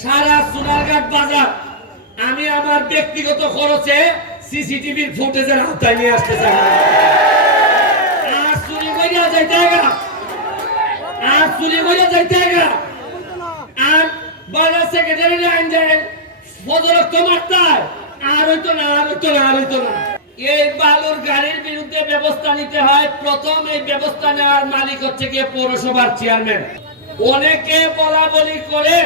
সারা সোনারঘাট বাজার। আমি আমার ব্যক্তিগত খরচে সিসিটিভির ফুটেজের আওতায় নিয়ে আসতে চাই। আর চুরি করিয়া যাইতে আর চুরি করিয়া যাইতে আর বাজার সেক্রেটারি আইন যায় ফজরক্ত মারতায়। আর হইতো না, আর হইতো না, আর হইতো না। এই বালুর গাড়ির বিরুদ্ধে ব্যবস্থা নিতে হয়। প্রথম এই ব্যবস্থা নেওয়ার মালিক হচ্ছে গিয়ে পৌরসভার চেয়ারম্যান অনেকে বলা বলি করে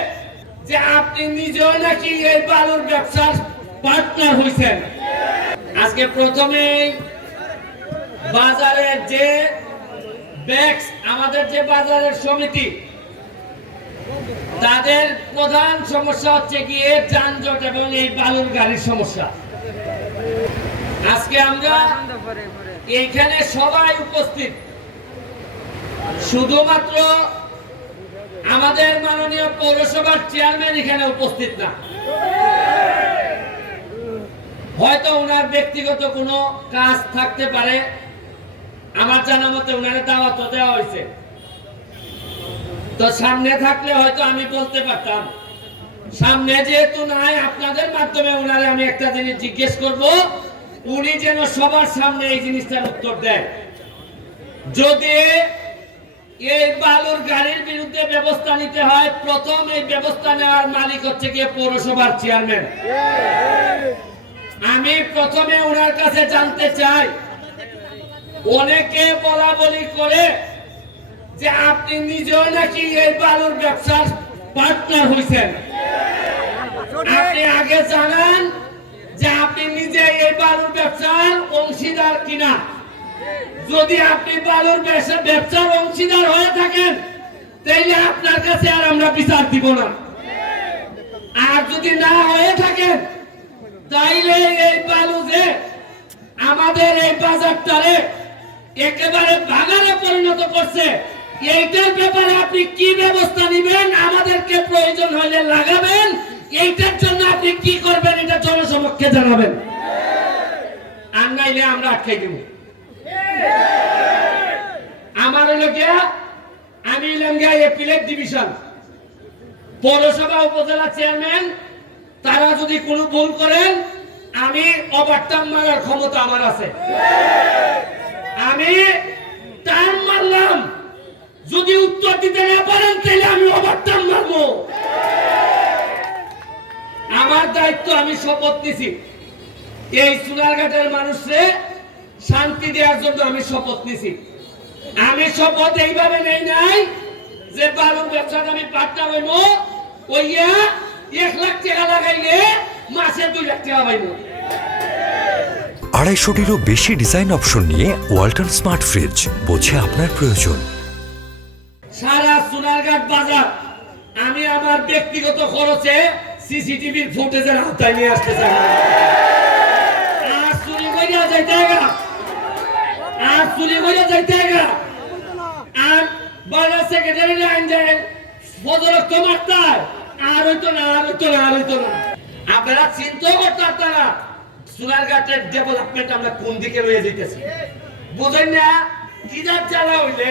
যে আপনি নিজেও নাকি এই বালুর ব্যবসার পার্টনার হয়েছেন আজকে প্রথমেই বাজারের যে ব্যাক্স, আমাদের যে বাজারের সমিতি, তাদের প্রধান সমস্যা হচ্ছে গিয়ে যানজট এবং এই বালুর গাড়ির সমস্যা। আজকে আমরা এইখানে সবাই উপস্থিত। শুধুমাত্র আমাদের মাননীয় পৌরসভার চেয়ারম্যান এখানে উপস্থিত না। হয়তো ওনার ব্যক্তিগত কোনো কাজ থাকতে পারে। আমার জানা মতে ওনার দাওয়াত দেওয়া হয়েছে। তো সামনে থাকলে হয়তো আমি বলতে পারতাম, সামনে যেহেতু নাই, আপনাদের মাধ্যমে ওনারে আমি একটা জিনিস জিজ্ঞেস করব, উনি যেন সবার সামনে এই জিনিসটার উত্তর দেন যদি এই বালুর গাড়ির বিরুদ্ধে ব্যবস্থা নিতে হয়। প্রথম এই ব্যবস্থা নেওয়ার মালিক হচ্ছে গিয়ে পৌরসভার চেয়ারম্যান। আমি প্রথমে ওনার কাছে জানতে চাই, অনেকে বলা বলি করে যে আপনি নিজেও নাকি এই বালুর ব্যবসার পার্টনার হয়েছেন আপনি আগে জানান যে আপনি নিজে এই বালুর ব্যবসার অংশীদার কিনা। যদি আপনি বালুর ব্যবসা ব্যবসার অংশীদার হয়ে থাকেন, তাইলে আপনার কাছে আর আমরা বিচার দিব না। আর যদি না হয়ে থাকেন তাইলে এই বালু যে আমাদের এই বাজারটারে একেবারে বাগানে পরিণত করছে, এইটার ব্যাপারে আপনি কি ব্যবস্থা নেবেন? আমাদেরকে প্রয়োজন হলে লাগাবেন। এইটার জন্য আপনি কি করবেন, এটা জনসমক্ষে জানাবেন। আর নাইলে আমরা আটকাই দেব। আমার হলো আমি গিয়া এপিলেট ডিভিশন পৌরসভা উপজেলা চেয়ারম্যান তারা যদি কোনো ভুল করেন, আমি ওভারটার্ন মারার ক্ষমতা আমার আছে। আমি টার্ম মারলাম। যদি উত্তর দিতে না পারেন, তাহলে আমি ওভারটার্ন মারবো। আমার দায়িত্ব আমি শপথ নিছি। এই সোনারঘাটের মানুষে শান্তি দেওয়ার জন্য আমি শপথ নিছি। আমি শপথ এইভাবে নেই নাই যে বালুর ব্যবসাটা আমি পার্টনার হইব ওইয়া এক লাখ টাকা লাগাইলে মাসে দুই লাখ টাকা পাইব। আড়াইশোটিরও বেশি ডিজাইন অপশন নিয়ে ওয়ালটন স্মার্ট ফ্রিজ বোঝে আপনার প্রয়োজন। সারা সোনারঘাট বাজার আমি আমার ব্যক্তিগত খরচে সিসিটিভির ফুটেজের আওতায় নিয়ে আসতে চাই আর চুরি করিয়া যাইতে গা আর চুরি করিয়া যাইতে গা আর বাজার সেক্রেটারি আইন যায় ফজরক্ত মারতায় আর হইতো না, আর হইতো না, আর হইতো না। আপনারা চিন্তা করতে আপনারা সোনারঘাটের ডেভেলপমেন্ট আমরা কোন দিকে লইয়া যাইতেছি। বুঝেন না যার জ্বালা হইলে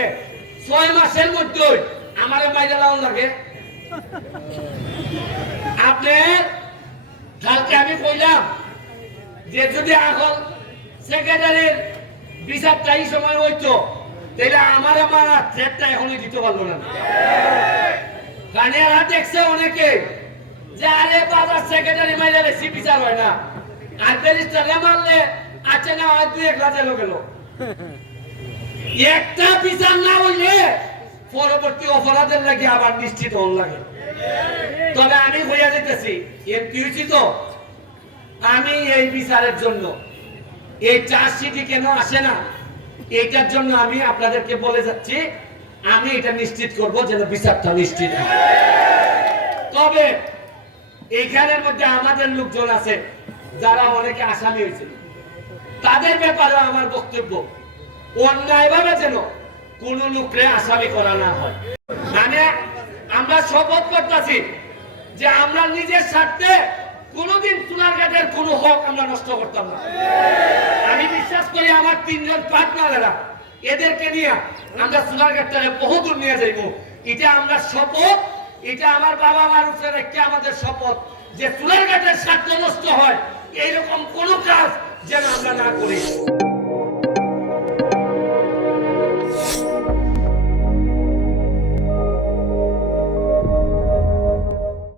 ছয় মাসের মধ্যে আমার মাইরা লাউন লাগে। আপনি কালকে আমি কইলাম যে যদি এখন সেক্রেটারির বিচারটা এই সময় হইতো তাহলে আমার মারা থ্রেটটা এখনই দিতে পারল না। কারণ এরা দেখছে অনেকে, যে আরে বাজার সেক্রেটারি মাইলে বেশি বিচার হয় না। আর ব্যারিস্টারে মারলে আছে না হয় দুই এক লাখ এলো একটা বিচার না হইলে পরবর্তী অপরাধের লাগে আবার নিশ্চিত হন লাগে। তবে আমি হইয়া যেতেছি এমপি হয়েছি তো? আমি এই বিচারের জন্য এই চার্জশিটই কেন আসে না? এইটার জন্য আমি আপনাদেরকে বলে যাচ্ছি, আমি এটা নিশ্চিত করব যেন বিচারটা নিশ্চিত তবে এইখানের মধ্যে আমাদের লোকজন আছে, যারা অনেকে আসামি হয়েছিল তাদের ব্যাপারে আমার বক্তব্য, অন্যায়ভাবে যেন কোন লোকরে আসামি করা না হয়। মানে আমরা শপথ করতেছি যে আমরা নিজের স্বার্থে কোনোদিন গাছের কোনো হক আমরা নষ্ট করতাম না। আমি বিশ্বাস করি আমার তিনজন পার্টনারেরা, এদেরকে নিয়ে আমরা সোনারঘাটটারে বহুদূর নিয়ে যাইব। এটা আমরা শপথ, এটা আমার বাবা মার উপরে রেখে আমাদের শপথ যে চুলের গাছের স্বার্থ নষ্ট হয়, এইরকম কোনো কাজ যেন আমরা না করি।